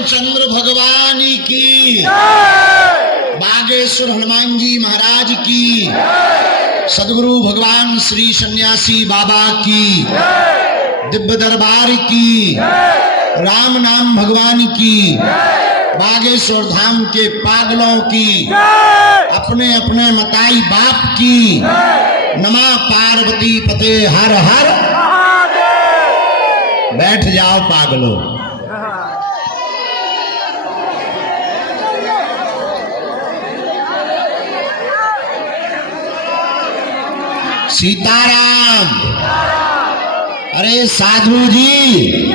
रामचंद्र भगवान की, बागेश्वर हनुमान जी महाराज की, सदगुरु भगवान श्री सन्यासी बाबा की, दिव्य दरबार की, राम नाम भगवान की, बागेश्वर धाम के पागलों की, अपने अपने मताई बाप की, नमः पार्वती पते हर हर। बैठ जाओ पागलों। सीताराम। अरे साधु जी,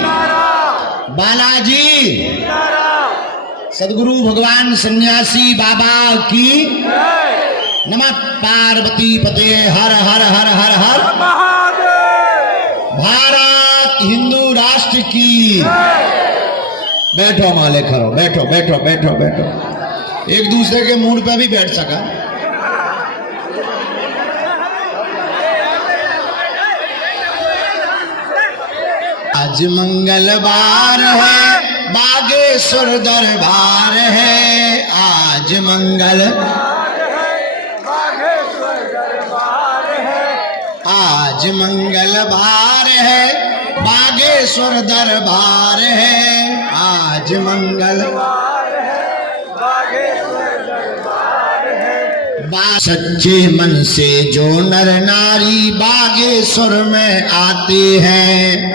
बालाजी, सदगुरु भगवान सन्यासी बाबा की, नमः पार्वती पते हर हर हर हर हर। भारत हिंदू राष्ट्र की। बैठो माले खरो, बैठो बैठो बैठो बैठो। एक दूसरे के मूड पे भी बैठ सका। आज मंगलवार है, बागेश्वर दरबार है। आज मंगलवार है, बागेश्वर दरबार है। आज मंगलवार है, बागेश्वर दरबार है। आज मंगलवार है, बागेश्वर दरबार है। सच्चे मन से जो नर नारी बागेश्वर में आते हैं,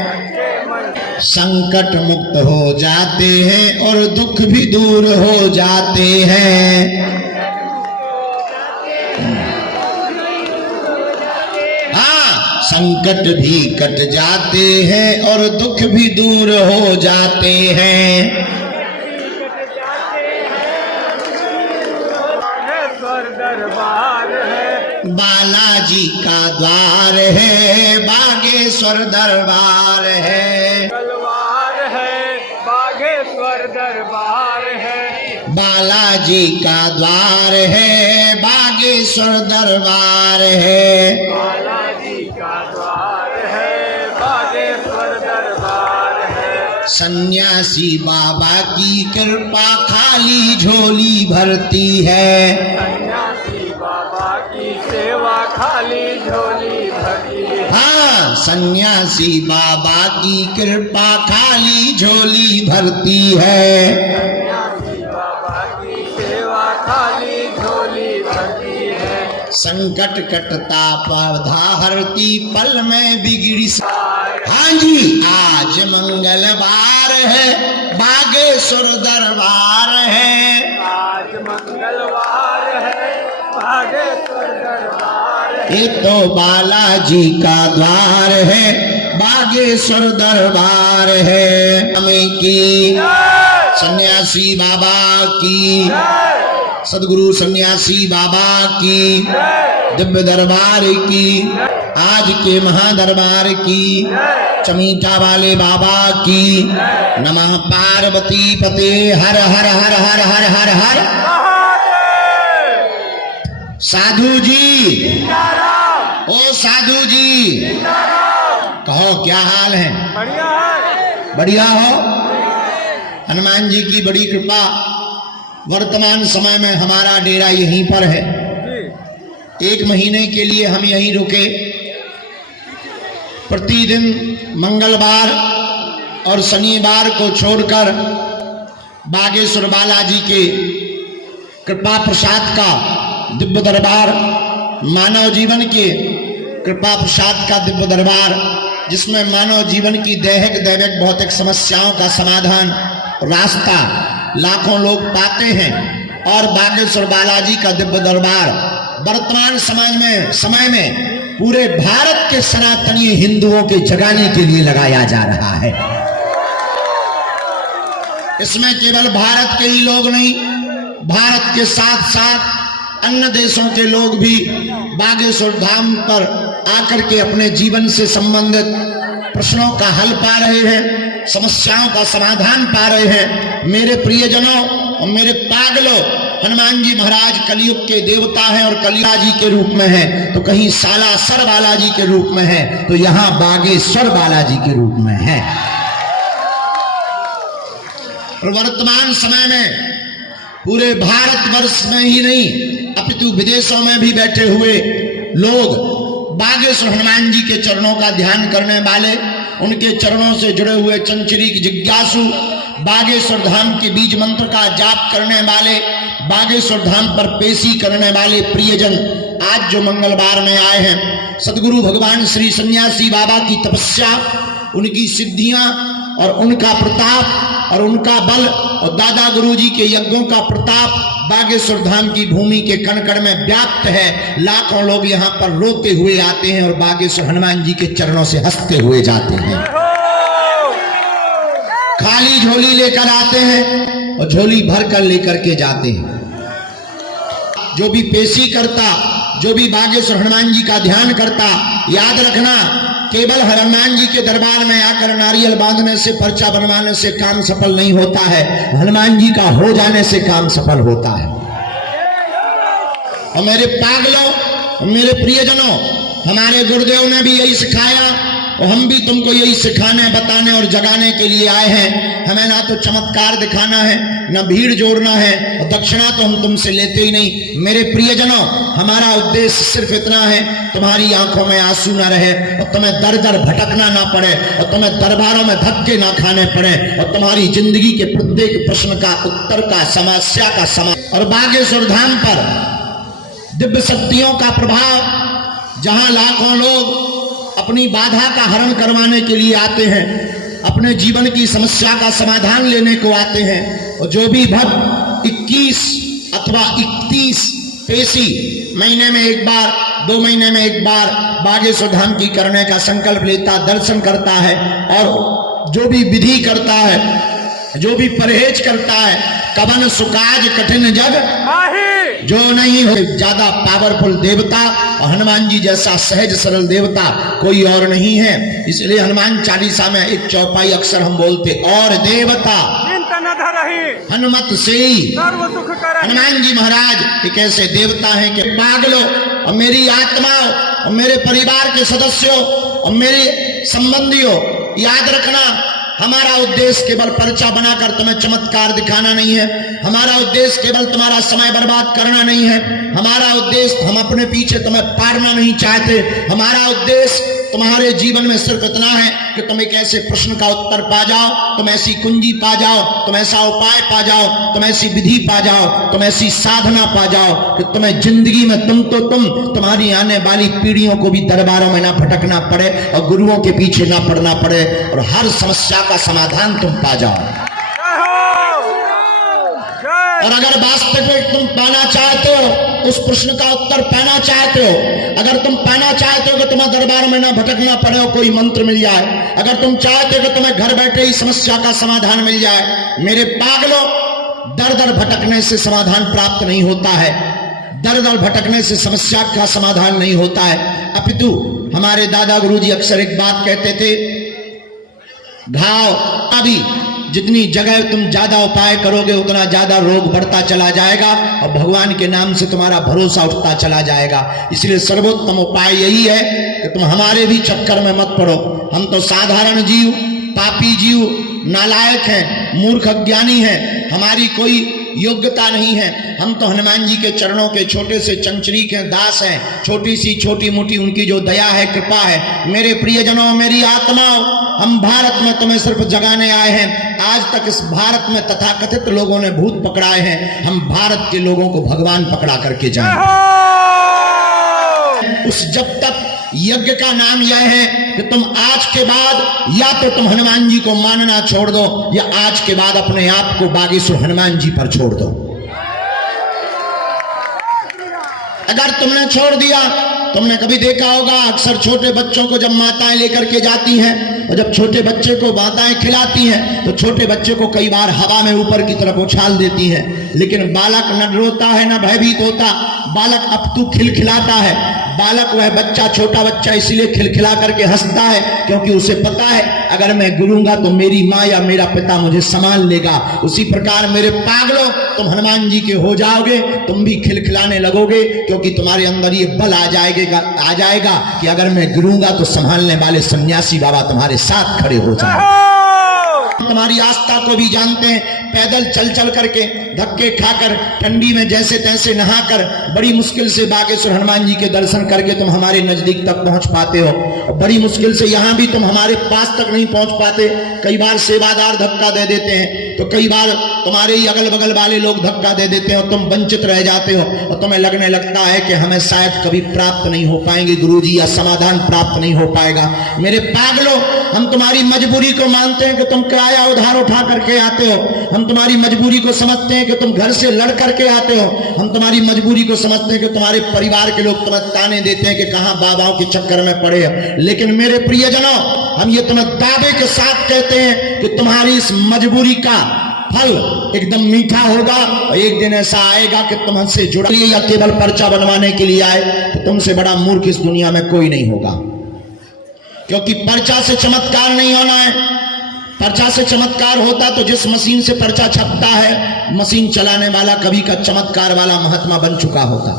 संकट मुक्त हो जाते हैं और दुख भी दूर हो जाते हैं। हाँ, संकट भी कट जाते हैं और दुख भी दूर हो जाते हैं। बालाजी का द्वार है, बागेश्वर दरबार है। बागेश्वर दरबार है। बालाजी का द्वार है, बागेश्वर दरबार है। बालाजी का द्वार है, बागेश्वर दरबार है। सन्यासी बाबा की कृपा खाली झोली भरती है। सन्यासी बाबा की सेवा खाली झोली भरती है। हाँ, सन्यासी बाबा की कृपा खाली झोली भरती है। सन्यासी बाबा की सेवा खाली झोली भरती है। संकट कटता पौधा हरती पल में बिगड़ी। हाँ जी, आज मंगलवार है, बागेश्वर दरबार है। आज मंगलवार है, बागेश्वर दरबार है। ये तो बालाजी का द्वार है, बागेश्वर दरबार है। हमें की सन्यासी बाबा की, सदगुरु सन्यासी बाबा की, दिव्य दरबार की, आज के महादरबार की, चमीटा वाले बाबा की, नमः पार्वती पते हर हर हर हर हर हर हर। साधु जी, ओ साधु जी, कहो क्या हाल है? बढ़िया है। बढ़िया हो? हनुमान जी की बड़ी कृपा। वर्तमान समय में हमारा डेरा यहीं पर है। 1 महीने के लिए हम यहीं रुके। प्रतिदिन मंगलवार और शनिवार को छोड़कर बागेश्वर बालाजी के कृपा प्रसाद का दिव्य दरबार, मानव जीवन के कृपा प्रसाद का दिव्य दरबार, जिसमें मानव जीवन की दैहिक दैविक भौतिक समस्याओं का समाधान रास्ता लाखों लोग पाते हैं। और बागेश्वर बालाजी का दिव्य दरबार वर्तमान समय में पूरे भारत के सनातनी हिंदुओं के जगाने के लिए लगाया जा रहा है। इसमें केवल भारत के ही लोग नहीं, भारत के साथ साथ अन्य देशों के लोग भी बागेश्वर धाम पर आकर के अपने जीवन से संबंधित प्रश्नों का हल पा रहे हैं, समस्याओं का समाधान पा रहे हैं। मेरे प्रियजनों और मेरे पागलों, हनुमान जी महाराज कलयुग के देवता हैं और कलियाजी के रूप में है, तो कहीं सालासर बालाजी के रूप में है, तो यहाँ बागेश्वर बालाजी के रूप में है। और वर्तमान समय में पूरे भारतवर्ष में ही नहीं अपितु विदेशों में भी बैठे हुए लोग बागेश्वर हनुमान जी के चरणों का ध्यान करने वाले, उनके चरणों से जुड़े हुए चंचरीक जिज्ञासु, बागेश्वर धाम के बीज मंत्र का जाप करने वाले, बागेश्वर धाम पर पेशी करने वाले प्रियजन आज जो मंगलवार में आए हैं, सदगुरु भगवान श्री सन्यासी बाबा की तपस्या, उनकी सिद्धियां और उनका प्रताप और उनका बल और दादा गुरुजी के यज्ञों का प्रताप बागेश्वर धाम की भूमि के कण कण में व्याप्त है। लाखों लोग यहाँ पर रोते हुए आते हैं और बागेश्वर हनुमान जी के चरणों से हंसते हुए जाते हैं। खाली झोली लेकर आते हैं और झोली भर कर लेकर के जाते हैं। जो भी पेशी करता, जो भी बागेश्वर हनुमान जी का ध्यान करता, याद रखना केवल हनुमान जी के दरबार में आकर नारियल बांधने से, पर्चा बनवाने से काम सफल नहीं होता है, हनुमान जी का हो जाने से काम सफल होता है। और मेरे पागलों, मेरे प्रियजनों, हमारे गुरुदेव ने भी यही सिखाया और हम भी तुमको यही सिखाने, बताने और जगाने के लिए आए हैं। हमें ना तो चमत्कार दिखाना है, ना भीड़ जोड़ना है, और दक्षिणा तो हम तुमसे लेते ही नहीं। मेरे प्रियजनों, हमारा उद्देश्य सिर्फ इतना है, तुम्हारी आंखों में आंसू ना रहे और तुम्हें दर दर भटकना ना पड़े और तुम्हें दरबारों में धक्के ना खाने पड़े और तुम्हारी जिंदगी के प्रत्येक प्रश्न का उत्तर का, समस्या का समाधान। और बागेश्वर धाम पर दिव्य शक्तियों का प्रभाव, जहां लाखों लोग अपनी बाधा का हरण करवाने के लिए आते हैं, अपने जीवन की समस्या का समाधान लेने को आते हैं। और जो भी भक्त 21 अथवा 31 पेशी महीने में एक बार, 2 महीने में एक बार बागेश्वर धाम की करने का संकल्प लेता, दर्शन करता है और जो भी विधि करता है, जो भी परहेज करता है, कवन सुकाज कठिन जग जो नहीं हो, ज्यादा पावरफुल देवता और हनुमान जी जैसा सहज सरल देवता कोई और नहीं है। इसलिए हनुमान चालीसा में एक चौपाई अक्सर हम बोलते, और देवता हनुमत से ही। हनुमान जी महाराज एक ऐसे देवता हैं कि पागलों और मेरी आत्माओं और मेरे परिवार के सदस्यों और मेरे संबंधियों, याद रखना हमारा उद्देश्य केवल पर्चा बनाकर तुम्हें चमत्कार दिखाना नहीं है, हमारा उद्देश्य केवल तुम्हारा समय बर्बाद करना नहीं है, हमारा उद्देश्य, हम अपने पीछे तुम्हें पाड़ना नहीं चाहते। हमारा उद्देश्य तुम्हारे जीवन में सिर्फ इतना है कि तुम एक ऐसे प्रश्न का उत्तर पा जाओ, तुम ऐसी कुंजी पा जाओ, तुम ऐसा उपाय पा जाओ, तुम ऐसी विधि पा जाओ, तुम ऐसी साधना पा जाओ कि तुम्हें जिंदगी में तुम्हारी आने वाली पीढ़ियों को भी दरबारों में ना भटकना पड़े और गुरुओं के पीछे ना पड़ना पड़े और हर समस्या का समाधान तुम पा जाओ। और अगर वास्तव में तुम पाना चाहते हो, उस प्रश्न का उत्तर पाना चाहते हो, अगर तुम पाना चाहते हो कि तुम्हें दरबार में ना भटकना पड़े और कोई मंत्र मिल जाए, अगर तुम चाहते हो कि तुम्हें घर बैठे ही समस्या का समाधान मिल जाए, मेरे पागलों, दर दर भटकने से समाधान प्राप्त नहीं होता है, दर दर भटकने से समस्या का समाधान नहीं होता है। अपितु हमारे दादा गुरुजी अक्सर एक बात कहते थे, घाव अभी जितनी जगह तुम ज्यादा उपाय करोगे उतना ज्यादा रोग बढ़ता चला जाएगा और भगवान के नाम से तुम्हारा भरोसा उठता चला जाएगा। इसलिए सर्वोत्तम उपाय यही है कि तुम हमारे भी चक्कर में मत पड़ो। हम तो साधारण जीव, पापी जीव, नालायक हैं, मूर्ख अज्ञानी हैं, हमारी कोई योग्यता नहीं है। हम तो हनुमान जी के चरणों के छोटे से चंचरीक हैं, दास हैं, छोटी सी छोटी मोटी उनकी जो दया है, कृपा है। मेरे प्रियजनों, मेरी आत्माओं, हम भारत में तुम्हें सिर्फ जगाने आए हैं। आज तक इस भारत में तथाकथित लोगों ने भूत पकड़ाए हैं, हम भारत के लोगों को भगवान पकड़ा करके जाएं। उस जब तक यज्ञ का नाम यह है कि तुम आज के बाद या तो तुम हनुमान जी को मानना छोड़ दो या आज के बाद अपने आप को बागेश्वर हनुमान जी पर छोड़ दो। अगर तुमने छोड़ दिया, तुमने कभी देखा होगा अक्सर छोटे बच्चों को जब माताएं लेकर के जाती हैं और जब छोटे बच्चे को माताएं खिलाती हैं तो छोटे बच्चे को कई बार हवा में ऊपर की तरफ उछाल देती हैं, लेकिन बालक न रोता है न भयभीत होता, बालक अपितु खिलखिलाता है। बालक, वह बच्चा, छोटा बच्चा इसलिए खिलखिला करके हंसता है क्योंकि उसे पता है अगर मैं गिरूंगा तो मेरी माँ या मेरा पिता मुझे संभाल लेगा। उसी प्रकार मेरे पागलों, तुम हनुमान जी के हो जाओगे, तुम भी खिलखिलाने लगोगे क्योंकि तुम्हारे अंदर ये बल आ जाएगा कि अगर मैं गिरूंगा तो संभालने वाले सन्यासी बाबा तुम्हारे साथ खड़े हो जाएंगे। तुम्हारी आस्था को भी जानते हैं। पैदल चल चल करके, धक्के खाकर, ठंडी में जैसे तैसे नहाकर, बड़ी मुश्किल से बागेश्वर हनुमान जी के दर्शन करके तुम हमारे नजदीक तक पहुंच पाते हो। बड़ी मुश्किल से यहाँ भी तुम हमारे पास तक नहीं पहुंच पाते। कई बार सेवादार धक्का दे देते हैं, तो कई बार तुम्हारे ही अगल बगल वाले लोग धक्का दे देते हैं और तुम वंचित रह जाते हो और तुम्हें लगने लगता है कि हमें शायद कभी प्राप्त नहीं हो पाएंगे गुरुजी, या समाधान प्राप्त नहीं हो पाएगा। मेरे पागलों, हम तुम्हारी मजबूरी को मानते हैं कि तुम किराया उधार उठा करके आते हो। हम तुम्हारी मजबूरी को समझते हैं कि तुम घर से लड़ करके आते हो। हम तुम्हारी मजबूरी को समझते हैं कि तुम्हारे परिवार के लोग तुम्हें ताने देते हैं कि कहां बाबाओं के चक्कर में पड़े हो। लेकिन मेरे प्रियजनों, हम ये तुम्हें दावे के साथ कहते हैं कि तुम्हारी इस मजबूरी का फल एकदम मीठा होगा और एक दिन ऐसा आएगा कि तुम हमसे जुड़े या केवल पर्चा बनवाने के लिए आए, तो तुमसे बड़ा मूर्ख इस दुनिया में कोई नहीं होगा। क्योंकि पर्चा से चमत्कार नहीं होना है। पर्चा से चमत्कार होता तो जिस मशीन से पर्चा छपता है, मशीन चलाने वाला कभी का चमत्कार वाला महात्मा बन चुका होता।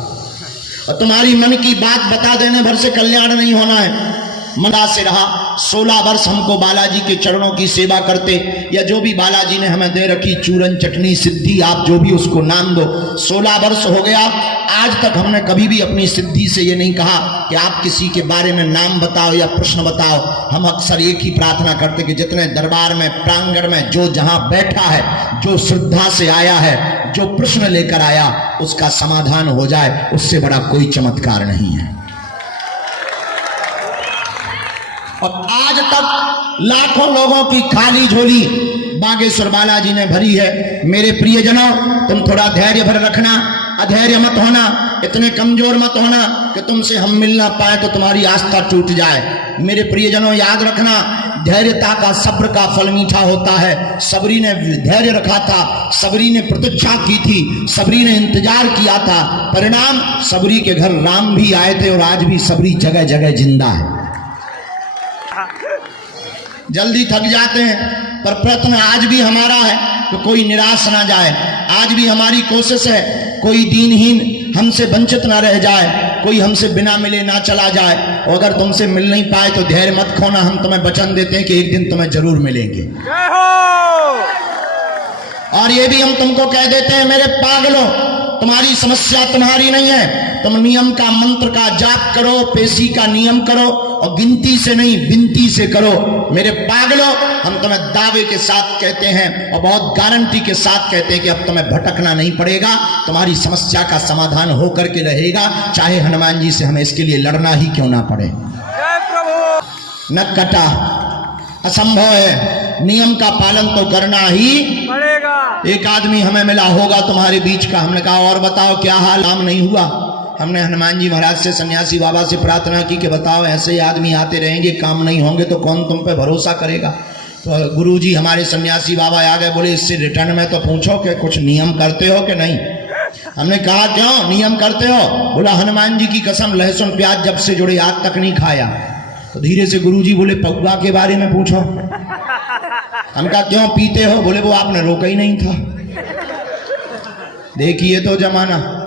और तुम्हारी मन की बात बता देने भर से कल्याण नहीं होना है। मना से रहा 16 वर्ष हमको बालाजी के चरणों की सेवा करते, या जो भी बालाजी ने हमें दे रखी चूरन चटनी सिद्धि, आप जो भी उसको नाम दो, 16 वर्ष हो गया। आज तक हमने कभी भी अपनी सिद्धि से ये नहीं कहा कि आप किसी के बारे में नाम बताओ या प्रश्न बताओ। हम अक्सर एक ही प्रार्थना करते कि जितने दरबार में, प्रांगण में जो जहां बैठा है, जो श्रद्धा से आया है, जो प्रश्न लेकर आया, उसका समाधान हो जाए, उससे बड़ा कोई चमत्कार नहीं है। और आज तक लाखों लोगों की खाली झोली बागेश्वर बालाजी ने भरी है। मेरे प्रियजनों, तुम थोड़ा धैर्य भर रखना, अधैर्य मत होना, इतने कमजोर मत होना कि तुमसे हम मिल ना पाए तो तुम्हारी आस्था टूट जाए। मेरे प्रियजनों, याद रखना, धैर्यता का, सब्र का फल मीठा होता है। सबरी ने धैर्य रखा था, सबरी ने प्रतीक्षा की थी, सबरी ने इंतजार किया था। परिणाम, सबरी के घर राम भी आए थे और आज भी सबरी जगह जगह जिंदा है। जल्दी थक जाते हैं, पर प्रयत्न आज भी हमारा है तो कोई निराश ना जाए। आज भी हमारी कोशिश है कोई दीनहीन हमसे वंचित ना रह जाए, कोई हमसे बिना मिले ना चला जाए। और अगर तुमसे मिल नहीं पाए तो धैर्य मत खोना, हम तुम्हें वचन देते हैं कि एक दिन तुम्हें जरूर मिलेंगे। और ये भी हम तुमको कह देते हैं, मेरे पागलों, तुम्हारी समस्या तुम्हारी नहीं है। तुम नियम का, मंत्र का जाप करो, पेशी का नियम करो, और गिनती से नहीं विनती से करो। मेरे पागलों, हम तुम्हें दावे के साथ कहते हैं और बहुत गारंटी के साथ कहते हैं कि अब तुम्हें भटकना नहीं पड़ेगा। तुम्हारी समस्या का समाधान होकर के रहेगा, चाहे हनुमान जी से हमें इसके लिए लड़ना ही क्यों ना पड़े। न कटा, असंभव है, नियम का पालन तो करना ही पड़ेगा। एक आदमी हमें मिला होगा तुम्हारे बीच का, हमने कहा और बताओ क्या हाल, काम नहीं हुआ। हमने हनुमान जी महाराज से, सन्यासी बाबा से प्रार्थना की कि बताओ ऐसे आदमी आते रहेंगे, काम नहीं होंगे तो कौन तुम पे भरोसा करेगा। तो गुरुजी हमारे सन्यासी बाबा आ गए, बोले इससे रिटर्न में तो पूछो कि कुछ नियम करते हो कि नहीं। हमने कहा क्यों नियम करते हो? बोला हनुमान जी की कसम, लहसुन प्याज जब से जुड़े आज तक नहीं खाया। तो धीरे से गुरुजी बोले पौवा के बारे में पूछो। हम कहा क्यों पीते हो? बोले वो आपने रोका ही नहीं था। देखिए तो जमाना,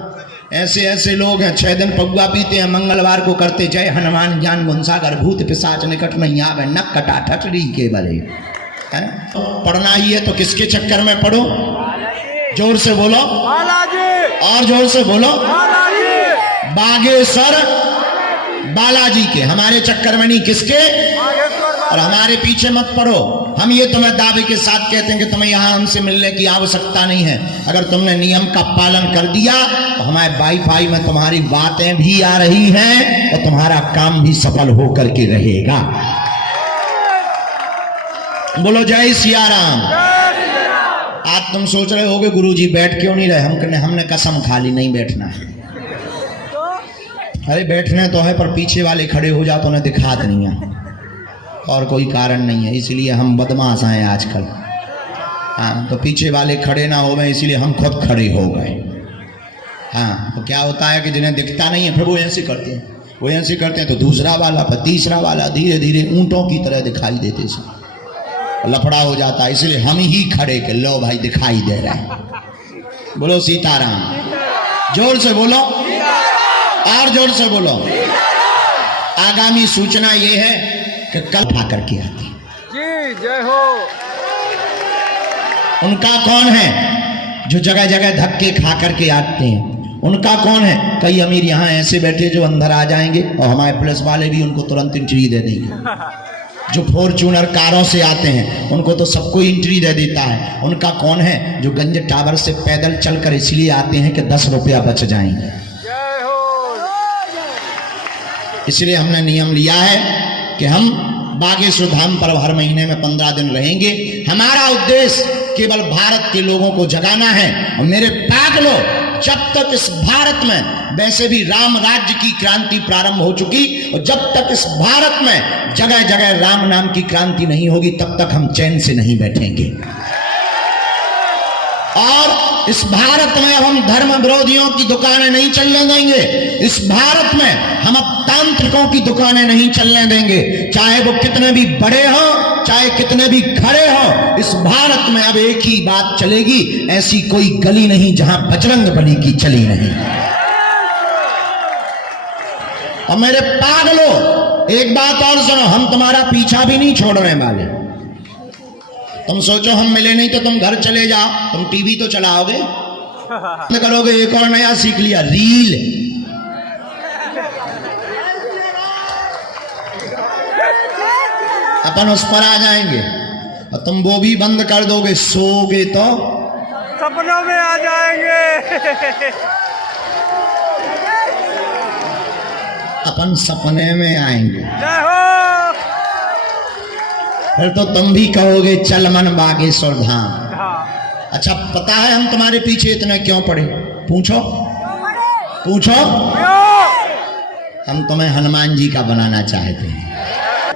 ऐसे ऐसे लोग हैं 6 दिन पौवा पीते हैं, मंगलवार को करते जय हनुमान ज्ञान गुणसागर भूत पिशाच निकट नहीं आवे, नक कटा ठटरी के बले। पढ़ना ही है तो किसके चक्कर में पढ़ो? जोर से बोलो बालाजी, और जोर से बोलो बालाजी। बागेश्वर बालाजी के, हमारे चक्कर में नहीं, किसके? और हमारे पीछे मत पड़ो। हम ये तुम्हें दावे के साथ कहते हैं कि तुम्हें यहाँ हमसे मिलने की आवश्यकता नहीं है। अगर तुमने नियम का पालन कर दिया तो हमारे वाईफाई में तुम्हारी बातें भी आ रही हैं और तुम्हारा काम भी सफल होकर के रहेगा। बोलो जय सिया राम। आज तुम सोच रहे होगे गुरुजी बैठ क्यों नहीं रहे? हमने कसम खा ली नहीं बैठना है। अरे बैठने तो है, पर पीछे वाले खड़े हो जाओ तो उन्हें दिखा देनी है, और कोई कारण नहीं है। इसलिए हम बदमाश हैं आजकल। हाँ, तो पीछे वाले खड़े ना हो गए, इसलिए हम खुद खड़े हो गए। हाँ, तो क्या होता है कि जिन्हें दिखता नहीं है फिर वो ऐसे करते हैं, वो ऐसे करते हैं तो दूसरा वाला, फिर तीसरा वाला, धीरे धीरे ऊंटों की तरह दिखाई देते सब, लफड़ा हो जाता है। इसलिए हम ही खड़े के लो भाई दिखाई दे रहा है। बोलो सीताराम। जोर से बोलो, और जोर से बोलो। आगामी सूचना ये है कि कल उठा करके आती। जी जय हो। उनका कौन है जो जगह जगह धक्के खा करके आते हैं? उनका कौन है? कई अमीर यहाँ ऐसे बैठे जो अंदर आ जाएंगे और हमारे पुलिस वाले भी उनको तुरंत एंट्री दे देंगे। जो फॉर्च्यूनर कारों से आते हैं उनको तो सबको एंट्री दे देता है। उनका कौन है जो गंज टावर से पैदल चलकर इसलिए आते हैं कि 10 रुपया बच जाएंगे। इसलिए हमने नियम लिया है कि हम बागेश्वर धाम पर हर महीने में 15 दिन रहेंगे। हमारा उद्देश्य केवल भारत के लोगों को जगाना है। और मेरे पागलों, जब तक इस भारत में वैसे भी राम राज्य की क्रांति प्रारंभ हो चुकी और जब तक इस भारत में जगह जगह राम नाम की क्रांति नहीं होगी तब तक हम चैन से नहीं बैठेंगे। और इस भारत में अब हम धर्म विरोधियों की दुकानें नहीं चलने देंगे। इस भारत में हम अब तांत्रिकों की दुकानें नहीं चलने देंगे, चाहे वो कितने भी बड़े हों, चाहे कितने भी खड़े हों। इस भारत में अब एक ही बात चलेगी, ऐसी कोई गली नहीं जहां बजरंग बली की चली नहीं। और मेरे पागलों, एक बात और सुनो, हम तुम्हारा पीछा भी नहीं छोड़ने वाले। तुम सोचो हम मिले नहीं तो तुम घर चले जाओ, तुम टीवी तो चलाओगे, करोगे। एक और नया सीख लिया, रील। अपन उस पर आ जाएंगे और तुम वो भी बंद कर दोगे, सोओगे तो सपनों में आ जाएंगे। अपन सपने में आएंगे। जय हो। फिर तो तुम भी कहोगे चल मन बागेश्वर धाम। अच्छा, पता है हम तुम्हारे पीछे इतना क्यों पड़े? पूछो पूछो। हम तुम्हें हनुमान जी का बनाना चाहते हैं।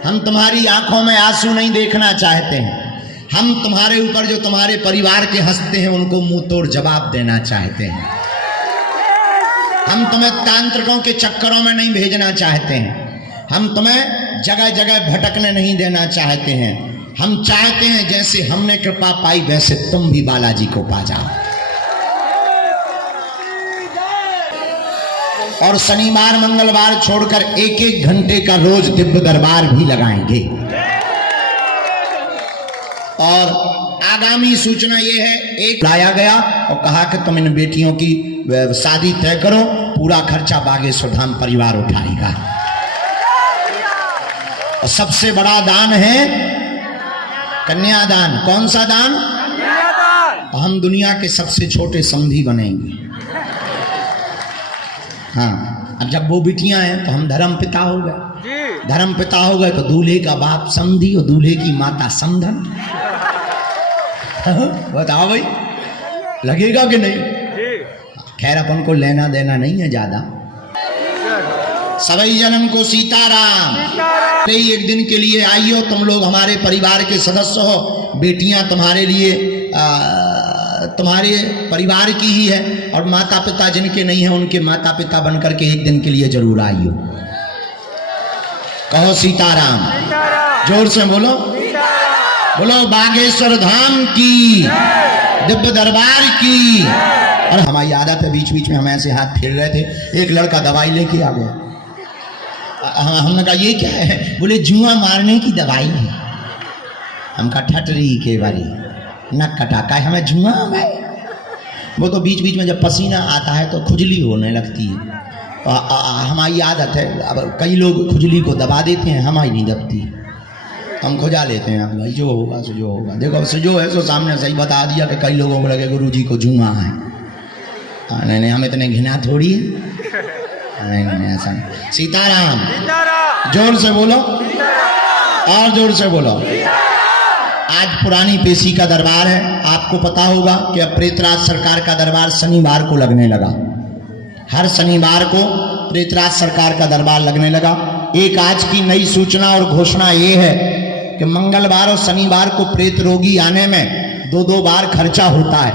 हम तुम्हारी आंखों में आंसू नहीं देखना चाहते हैं। हम तुम्हारे ऊपर जो तुम्हारे परिवार के हंसते हैं उनको मुंह तोड़ जवाब देना चाहते हैं। हम तुम्हें तांत्रिकों के चक्करों में नहीं भेजना चाहते हैं। हम तुम्हें जगह जगह भटकने नहीं देना चाहते हैं। हम चाहते हैं जैसे हमने कृपा पाई वैसे तुम भी बालाजी को पा जाओ। और शनिवार मंगलवार छोड़कर 1-1 घंटे का रोज दिव्य दरबार भी लगाएंगे। और आगामी सूचना यह है, एक लाया गया और कहा कि तुम इन बेटियों की शादी तय करो, पूरा खर्चा बागेश्वर धाम परिवार उठाएगा। और सबसे बड़ा दान है कन्यादान। कौन सा दान? कन्यादान। हम दुनिया के सबसे छोटे समधी बनेंगे। हाँ, अब जब वो बिटियां हैं तो हम धर्म पिता हो गए। धर्म पिता हो गए तो दूल्हे का बाप समधी और दूल्हे की माता समधन। बताओ भाई, लगेगा कि नहीं? खैर अपन को लेना देना नहीं है ज्यादा। सभी जनन को सीताराम। एक दिन के लिए आइयो, तुम लोग हमारे परिवार के सदस्य हो। बेटियां तुम्हारे लिए तुम्हारे परिवार की ही है और माता पिता जिनके नहीं है उनके माता पिता बनकर के एक दिन के लिए जरूर आइयो। कहो सीताराम। जोर से बोलो। बोलो बागेश्वर धाम की, दिव्य दरबार की। और हमारी आदत है, बीच बीच में हम ऐसे हाथ फेर रहे थे, एक लड़का दवाई लेके आ गया। हमने कहा ये क्या है? बोले जुआ मारने की दवाई है। हम कहा ठटरी के बारी नक कटा का हमें जुआ भाई। वो तो बीच बीच में जब पसीना आता है तो खुजली होने लगती है। हमारी आदत है, अब कई लोग खुजली को दबा देते हैं, हमारी नहीं दबती, हम खुजा लेते हैं। भाई जो होगा सो जो होगा। देखो सो जो है सो सामने सही बता दिया कि कई लोगों को लगे गुरु जी को जुआ है। नहीं नहीं, हम इतने घिना थोड़ी है। नहीं नहीं, ऐसा नहीं। सीताराम। जोर से बोलो और जोर से बोलो। आज पुरानी पेशी का दरबार है। आपको पता होगा कि अब प्रेतराज सरकार का दरबार शनिवार को लगने लगा। हर शनिवार को प्रेतराज सरकार का दरबार लगने लगा। एक आज की नई सूचना और घोषणा ये है कि मंगलवार और शनिवार को प्रेत रोगी आने में 2-2 बार खर्चा होता है।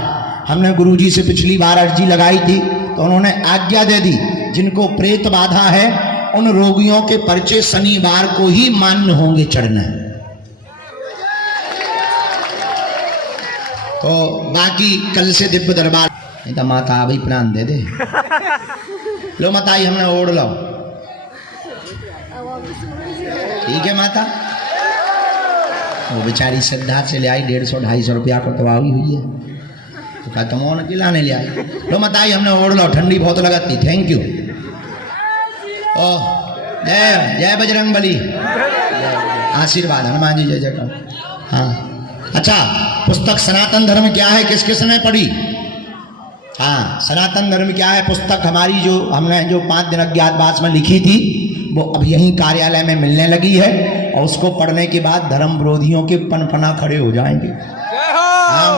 हमने गुरुजी से पिछली बार अर्जी लगाई थी तो उन्होंने आज्ञा दे दी, जिनको प्रेत बाधा है उन रोगियों के पर्चे शनिवार को ही मान्य होंगे चढ़ना। तो बाकी कल से दिव्य दरबार। नहीं तो माता अभी प्राण दे दे। लो माता, हमने ओढ़ लो। ठीक है माता। वो बेचारी श्रद्धा से ले आई 150-250 रुपया को तो आई हुई है। तो कहा तुम और खिलाने ले आई। लो मत आई, हमने ओढ़ लो, ठंडी बहुत लगती। Thank you. ओ जय जय बजरंग बली, आशीर्वाद हनुमान जी जय जयकार। हाँ अच्छा, पुस्तक सनातन धर्म क्या है किस किसने पढ़ी? हाँ, सनातन धर्म क्या है पुस्तक हमारी जो हमने जो 5 दिन अज्ञातवास में लिखी थी वो अब यहीं कार्यालय में मिलने लगी है, और उसको पढ़ने के बाद धर्म विरोधियों के पनपना खड़े हो जाएंगे। हाँ,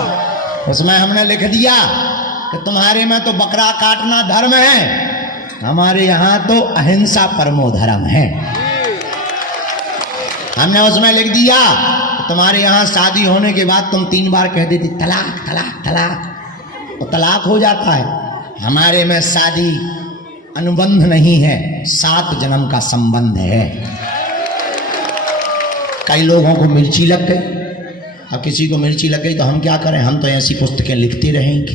उसमें हमने लिख दिया कि तुम्हारे में तो बकरा काटना धर्म है, हमारे यहाँ तो अहिंसा परमो धर्म है। हमने उसमें लिख दिया तुम्हारे यहाँ शादी होने के बाद तुम 3 बार कह देती तलाक तलाक तलाक, तो तलाक हो जाता है। हमारे में शादी अनुबंध नहीं है, 7 जन्म का संबंध है। कई लोगों को मिर्ची लग गई, अब किसी को मिर्ची लग गई तो हम क्या करें? हम तो ऐसी पुस्तकें लिखते रहेंगे।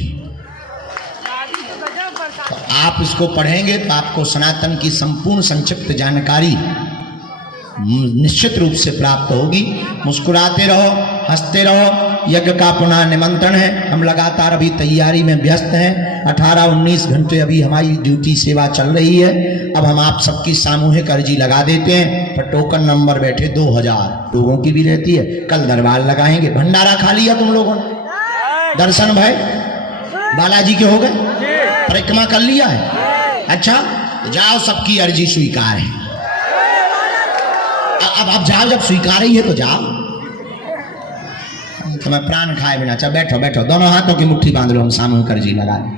तो आप इसको पढ़ेंगे तो आपको सनातन की संपूर्ण संक्षिप्त जानकारी निश्चित रूप से प्राप्त होगी। मुस्कुराते रहो, हंसते रहो। यज्ञ का पुनः निमंत्रण है, हम लगातार अभी तैयारी में व्यस्त हैं। 18-19 घंटे अभी हमारी ड्यूटी सेवा चल रही है। अब हम आप सबकी सामूहिक अर्जी लगा देते हैं, पर टोकन नंबर बैठे 2000 लोगों की भी रहती है। कल दरबार लगाएंगे। भंडारा खा लिया तुम लोगों ने? दर्शन भाई बालाजी के हो गए? परिक्रमा कर लिया है? अच्छा जाओ, सबकी अर्जी स्वीकार है। अब जाओ, जब स्वीकार ही है तो जाओ। तुम्हें प्राण खाए बिना। अच्छा बैठो बैठो, दोनों हाथों की मुट्ठी बांध लो, हम सामूहिक अर्जी लगा लें।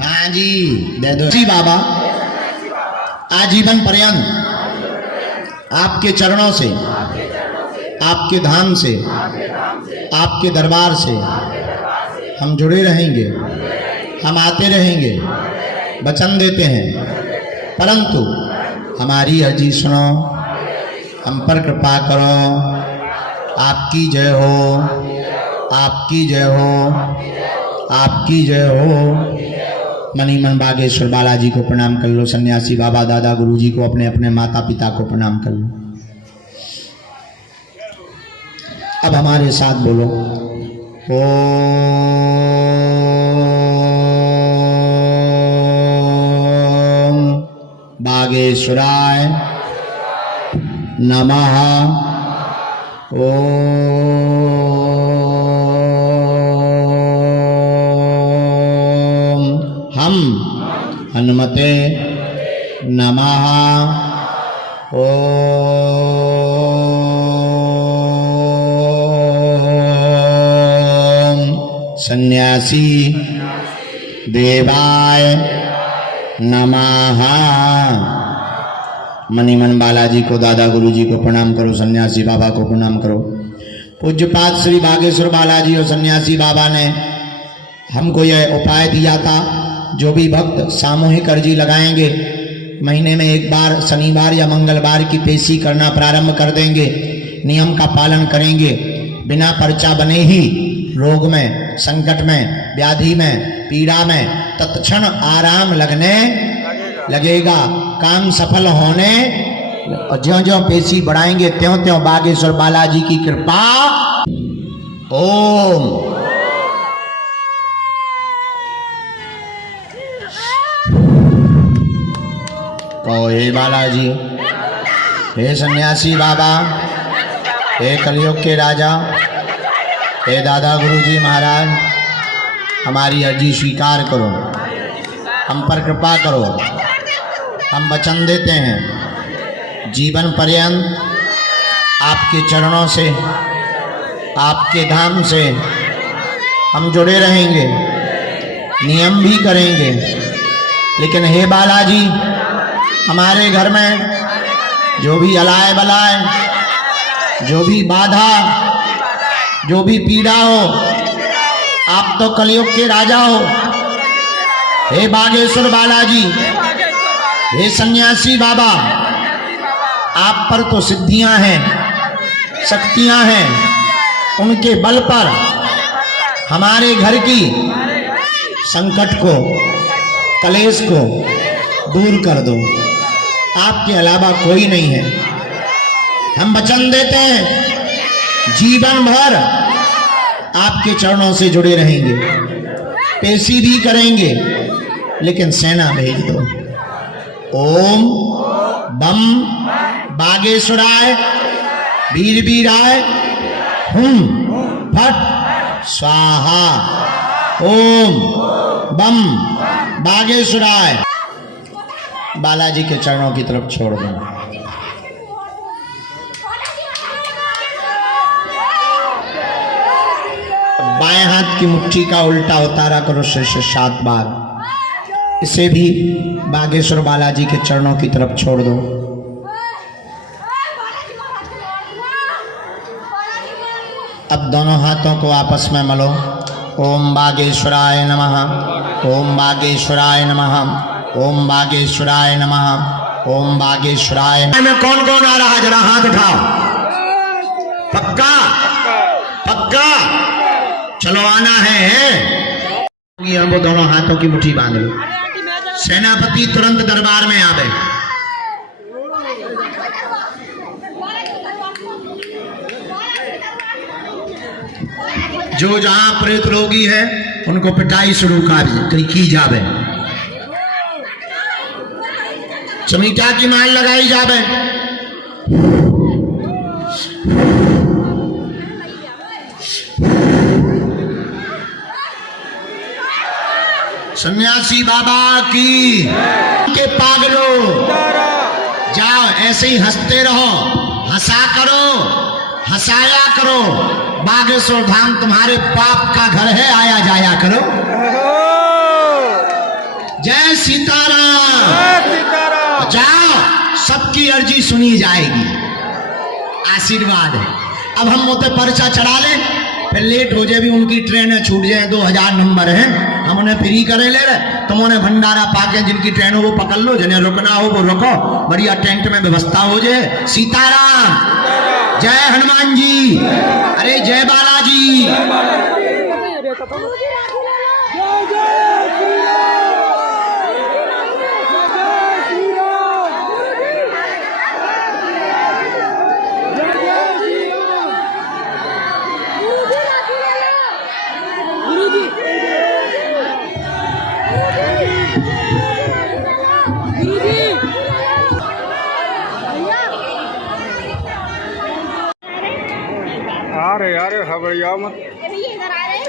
हाँ जी दे दो जी बाबा। आजीवन पर्यंत आपके चरणों से, आपके धाम से, आपके दरबार से हम जुड़े रहेंगे, हम आते रहेंगे, वचन देते हैं। परंतु हमारी अर्जी सुनो, हम पर कृपा करो। आपकी जय हो, आपकी जय हो, आपकी जय हो। मनी मन बागेश्वर बालाजी को प्रणाम कर लो। सन्यासी बाबा दादा गुरु जी को, अपने अपने माता पिता को प्रणाम कर लो। अब हमारे साथ बोलो बागेश्वराय नमः। ओम हम हनुमते नमः। ओम सन्यासी देवाय नमः। मणिमन बालाजी को, दादा गुरु जी को प्रणाम करो, सन्यासी बाबा को प्रणाम करो। पूज्यपाद श्री बागेश्वर बालाजी और सन्यासी बाबा ने हमको यह उपाय दिया था, जो भी भक्त सामूहिक अर्जी लगाएंगे, महीने में 1 बार शनिवार या मंगलवार की पेशी करना प्रारंभ कर देंगे। नियम का पालन करेंगे, बिना पर्चा बने ही रोग में, संकट में, व्याधि में, पीड़ा में तत्क्षण आराम लगने लगेगा। काम सफल होने, और ज्यों ज्यों पेशी बढ़ाएंगे त्यों त्यों बागेश्वर बालाजी की कृपा। ओम कहो हे बालाजी, हे सन्यासी बाबा, हे कलयुग के राजा, हे दादा गुरु जी महाराज, हमारी अर्जी स्वीकार करो, हम पर कृपा करो। हम वचन देते हैं जीवन पर्यंत आपके चरणों से, आपके धाम से हम जुड़े रहेंगे, नियम भी करेंगे। लेकिन हे बालाजी, हमारे घर में जो भी अलाय बलाय, जो भी बाधा, जो भी पीड़ा हो, आप तो कलयुग के राजा हो। हे बागेश्वर बालाजी, हे सन्यासी बाबा, आप पर तो सिद्धियां हैं, शक्तियां हैं, उनके बल पर हमारे घर की संकट को, कलेश को दूर कर दो। आपके अलावा कोई नहीं है। हम वचन देते हैं जीवन भर आपके चरणों से जुड़े रहेंगे, पेशी भी करेंगे, लेकिन सेना भेज दो। ओम बम बागेश्वराय वीर वीराय हुम फट स्वाहा। ओम बम बागेश्वराय। बालाजी के चरणों की तरफ छोड़ दो। बाएं हाथ की मुट्ठी का उल्टा उतारा करो शेष 7 बार। इसे भी बागेश्वर बालाजी के चरणों की तरफ छोड़ दो। अब दोनों हाथों को आपस में मलो। ओम बागेश्वराय नमः, ओम बागेश्वराय नमः, ओम बागेश्वराय नमः, ओम बागेश्वराय। में कौन कौन आ रहा है जरा हाथ उठाओ। पक्का पक्का चलो आना है। वो दोनों हाथों की मुट्ठी बांध लो। सेनापति तुरंत दरबार में आवे। जो जहां प्रेत रोगी है उनको पिटाई शुरू की जावे। चमीटा की माल लगाई जावे। सन्यासी बाबा की के पागलों जाओ, ऐसे ही हंसते रहो, हंसा करो, हंसाया करो। बागेश्वर धाम तुम्हारे पाप का घर है, आया जाया करो। जय सीताराम। जाओ, सबकी अर्जी सुनी जाएगी, आशीर्वाद है। अब हम मोते पर्चा चढ़ा ले, फिर लेट हो जाए भी, उनकी ट्रेनें छूट जाए। 2000 नंबर है, हम उन्हें फ्री करे ले रहे। तुम उन्हें भंडारा पाके जिनकी ट्रेन हो वो पकड़ लो, जिन्हें रुकना हो वो रुको, बढ़िया टेंट में व्यवस्था हो जाए। सीताराम। जय हनुमान जी। अरे जय बालाजी। अरे हबड़िया मत। इधर आ रहे हैं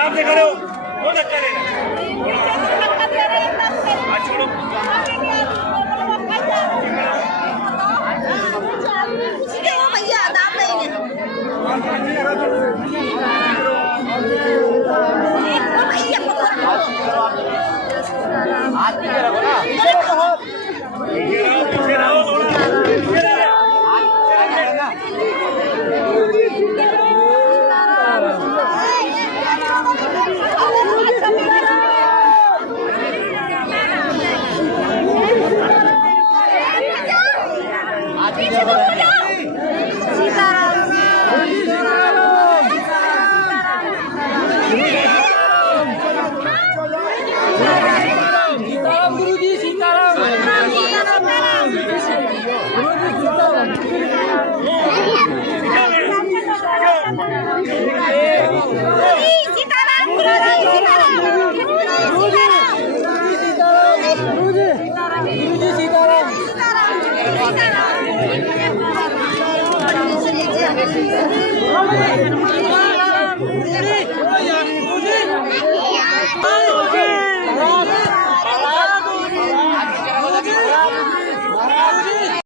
आराम से खड़े हो, वो धक्का देना। हाथ छोड़ो। भैया दाम नहीं है। हाथ पीछे रखो ना। पीछे रहो थोड़ा, पीछे रहो। सीताराम